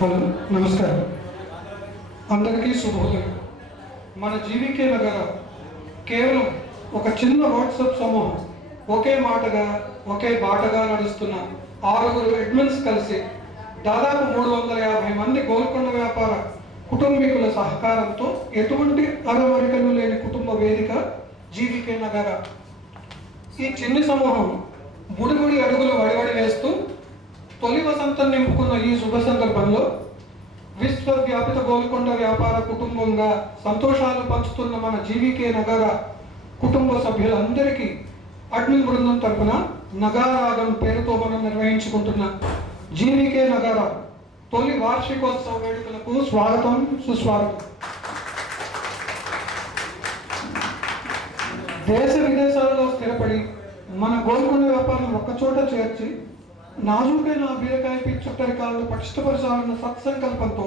Hello, నమస్కారం. అందరికీ శుభోదయం. మన జీవికే నగర కేవలం ఒక చిన్న వాట్సాప్ సమూహం, ఒకే మాటగా ఒకే బాటగా నడుస్తున్న 6 అడ్మిన్స్ కలిసి దాదాపు 350 మంది గోల్కొండ వ్యాపార కుటుంబీకుల సహకారంతో ఎటువంటి అరవరికలు లేని కుటుంబ వేదిక జీవికే నగర. ఈ చిన్ని సమూహం బుడిబుడి అడుగులు వడివడి వేస్తూ తొలి వసంతం నింపుకున్న ఈ శుభ సందర్భంలో విశ్వవ్యాపిత గోల్కొండ వ్యాపార కుటుంబంగా సంతోషాలు పంచుతున్న మన జీవికే నగర కుటుంబ సభ్యులందరికీ అడ్మిన్ బృందం తరఫున నగారాగం పేరుతో మనం నిర్వహించుకుంటున్న జీవికే నగర తొలి వార్షికోత్సవ వేడుకలకు స్వాగతం, సుస్వాగతం. దేశ విదేశాలలో స్థిరపడి మన గోల్కొండ వ్యాపారం ఒక్కచోట చేర్చి నాజూకైన బీరకాయ పిచ్చుట్టరికాలను పటిష్టపరచాలన్న సత్సంకల్పంతో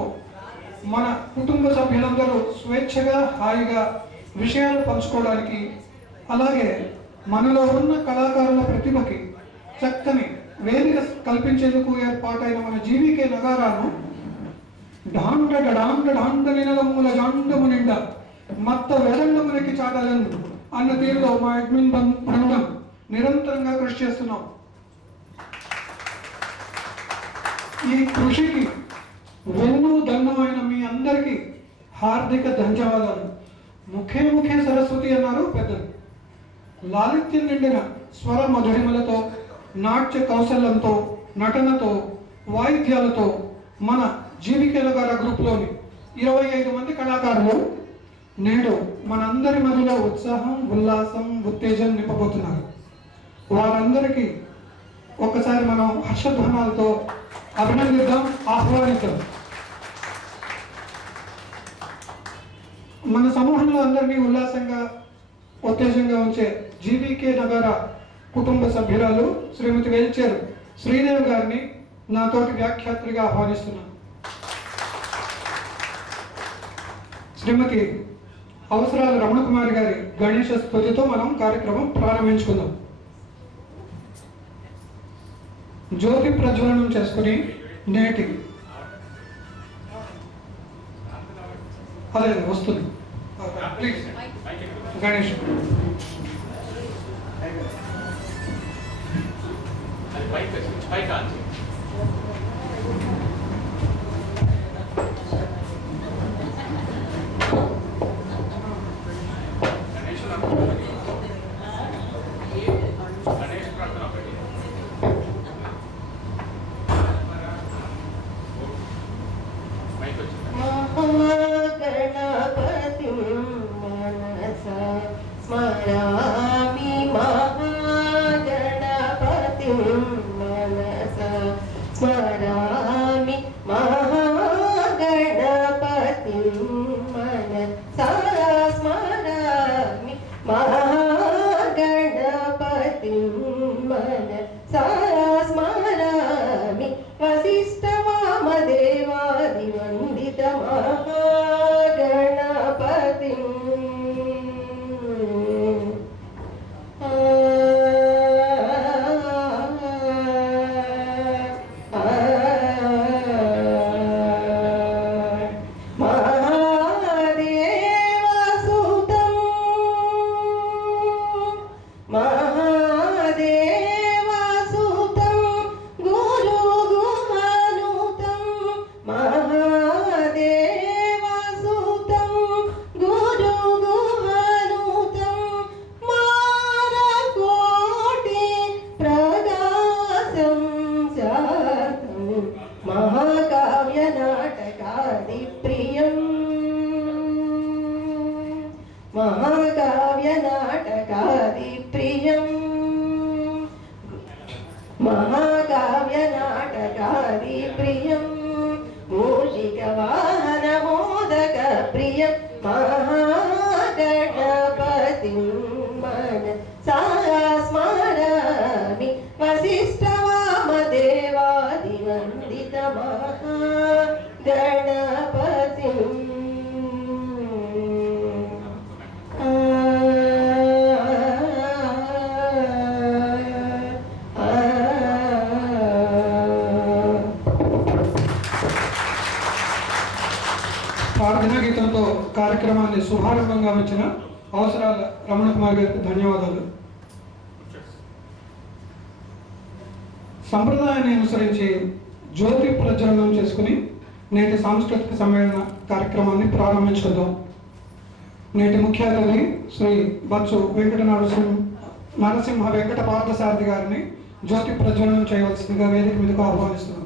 మన కుటుంబ సభ్యులందరూ స్వేచ్ఛగా హాయిగా విషయాలు పంచుకోవడానికి, అలాగే మనలో ఉన్న కళాకారుల ప్రతిభకి చక్కని వేదిక కల్పించేందుకు ఏర్పాటైన మన జీవికే నగారాను డాండనినలముల జాండము నిండా మత్త వేదండములకి చాటాలను అన్న తీరులో మా అడ్మిన్ బృందం నిరంతరంగా కృషి చేస్తున్నాం. ఈ కృషికి వెన్ను దన్నమైన మీ అందరికీ హార్దిక ధన్యవాదాలు. ముఖే సరస్వతి అన్నారు పెద్దలు. లాలిత్యం నిండిన స్వర మధురిమలతో, నాట్య కౌశల్యంతో, నటనతో, వాయిద్యాలతో మన జీవికే నగర గ్రూప్లోని 25 మంది కళాకారులు నేడు మనందరి మధ్యలో ఉత్సాహం, ఉల్లాసం, ఉత్తేజం నింపబోతున్నారు. వారందరికీ ఒక్కసారి మనం హర్షధ్వానాలతో అభినందిద్దాం, ఆహ్వానిద్దాం. మన సమూహంలో అందరినీ ఉల్లాసంగా, ఉత్తేజంగా ఉంచే జీవికే నగర కుటుంబ సభ్యురాలు శ్రీమతి వెల్చేరు శ్రీదేవి గారిని నాతోటి వ్యాఖ్యాత్రిగా ఆహ్వానిస్తున్నాను. శ్రీమతి అవసరాల రమణకుమారి గారి గణేష స్తుతితో మనం కార్యక్రమం ప్రారంభించుకుందాం. జ్యోతి ప్రజ్వలనం చేసుకుని నేటి అదే వస్తుంది ప్లీజ్ గణేష్. స్మరామి మహాగణపతిం మనసా స్మరామి మహాగణపతిం మనసా స్మరామి మహాగణపతిం మనసా స్మరామి వశిష్ఠ వామదేవాది వందిత మహాగణపతిం महाकाव्य नाटकादि प्रियं महाकाव्य नाटकादि प्रियं महाकाव्य नाटकादि प्रियं मूषिक वाहन मोदक प्रियं महागणपतिं मनसा स्मरामि वसिष्ठ वामदेवादि वन्दित महागणपतिं భజన గీతంతో కార్యక్రమాన్ని శుభారంభంగా వచ్చిన అవసరాల రమణ కుమార్ గారికి ధన్యవాదాలు. సంప్రదాయాన్ని అనుసరించి జ్యోతి ప్రజ్వలనం చేసుకుని నేటి సాంస్కృతిక సమ్మేళన కార్యక్రమాన్ని ప్రారంభించుకుందాం. నేటి ముఖ్య అతిథి శ్రీ బచ్చు నరసింహ వెంకట పార్థసారథి గారిని జ్యోతి ప్రజ్వలనం చేయవలసిందిగా వేదిక మీదకు ఆహ్వానిస్తున్నాం.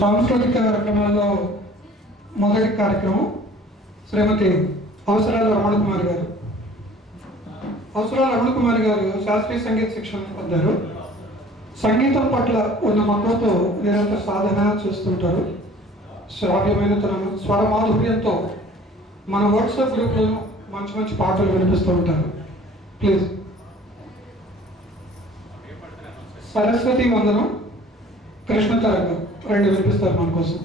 సాంస్కృతిక కార్యక్రమాల్లో మొదటి కార్యక్రమం శ్రీమతి అవసరాల రమణ కుమారి గారు. అవసరాల రమణ కుమారి గారు శాస్త్రీయ సంగీత శిక్షణ పొందారు. సంగీతం పట్ల ఉన్న మక్కువతో నిరంతర సాధన చేస్తుంటారు. శ్రావ్యమైన తన స్వర మాధుర్యంతో మన వాట్సాప్ గ్రూప్లో మంచి మంచి పాటలు వినిపిస్తూ ఉంటారు. ప్లీజ్. సరస్వతి వందనం, కృష్ణ తరంగం రెండు వినిపిస్తారు మన కోసం.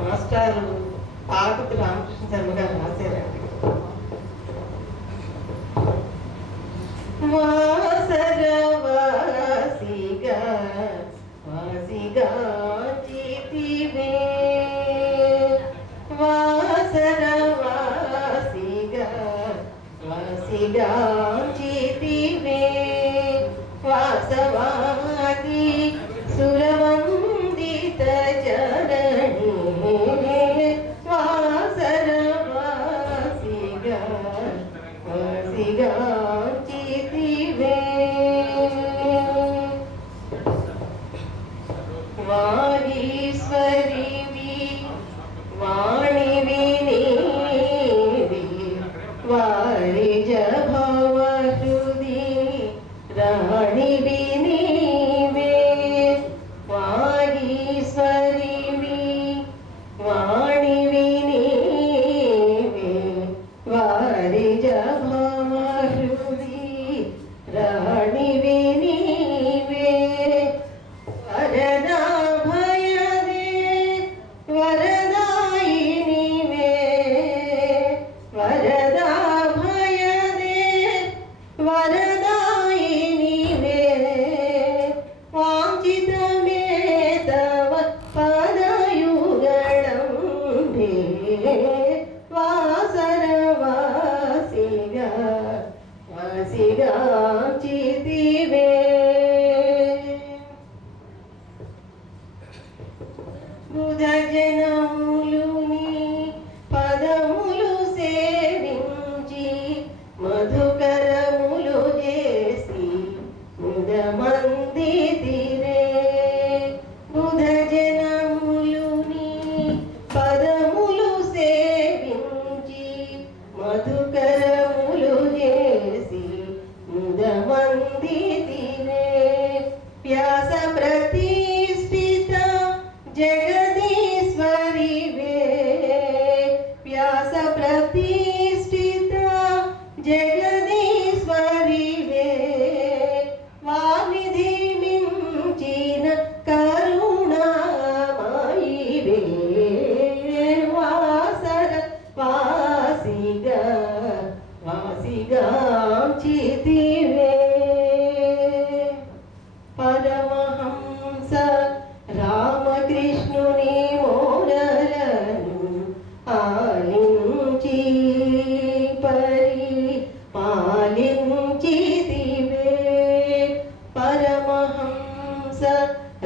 మాస్టారు ఆకుతి రామకృష్ణ శర్మ గారు రాశారండి. వాసరవాసిగా వాసిగా జీతివే వాసరవాసిగా వాసిగా జీతివే వాసవాది సురవందిత చరణి వాసరవాసిగా వాసిగా జీతివే వాగీశ్వరివి వాణివి నీవి వారిజ భవహృది రాణివి నీవే వాగీశ్వరివి వాణివి నీవే వారిజ భవహృది రాణివి నీవే వరదా భయదే వరదాయినివే వరదా భయదే వరదాయినివే వాంఛితమే తవ పదయుగళం దే వాసరవాసిగా వాసిగా చితివే బుధజనములుని పదములు సేవించి మధుకరములు చేసి ముదమంది తిరే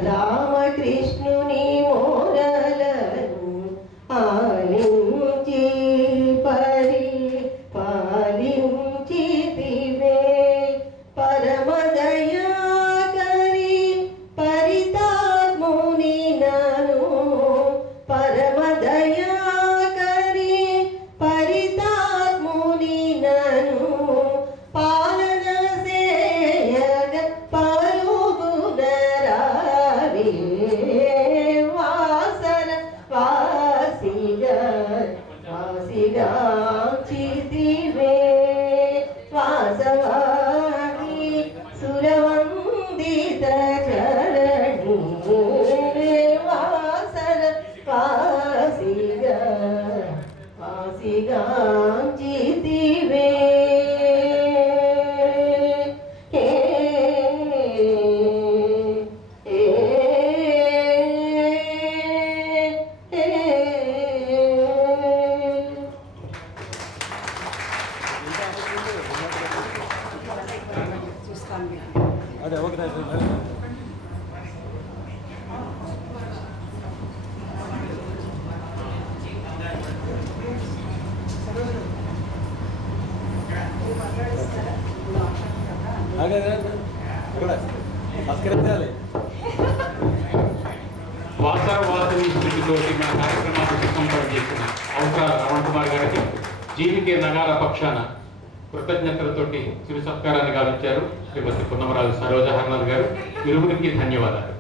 రామకృష్ణుని మోరలను ఆలించి పాలించితివే పరమదయాకరి పరితాత్ముని నను పరమదయాకరి పరితాత్ముని నను పాలన సేయగ పరుగునరావే వాసన వాసిగా చితివే వాసవాది సురవందిత చరణి వాసన వాసిగా చితివే అదే ఓకే అదే సబ్స్క్రైబ్ వాసవి స్మృతితోటి మన కార్యక్రమాన్ని సుసంపన్నం చేసిన అవసరాల రమణ్ కుమార్ గారికి జీవికే నగార పక్షాన కృతజ్ఞతలతోటి చిరు సత్కారాన్ని గావించారు శ్రీమతి పున్నమరాజు సరోజ హర్నాథ్ గారు. ఇరువురికి ధన్యవాదాలు.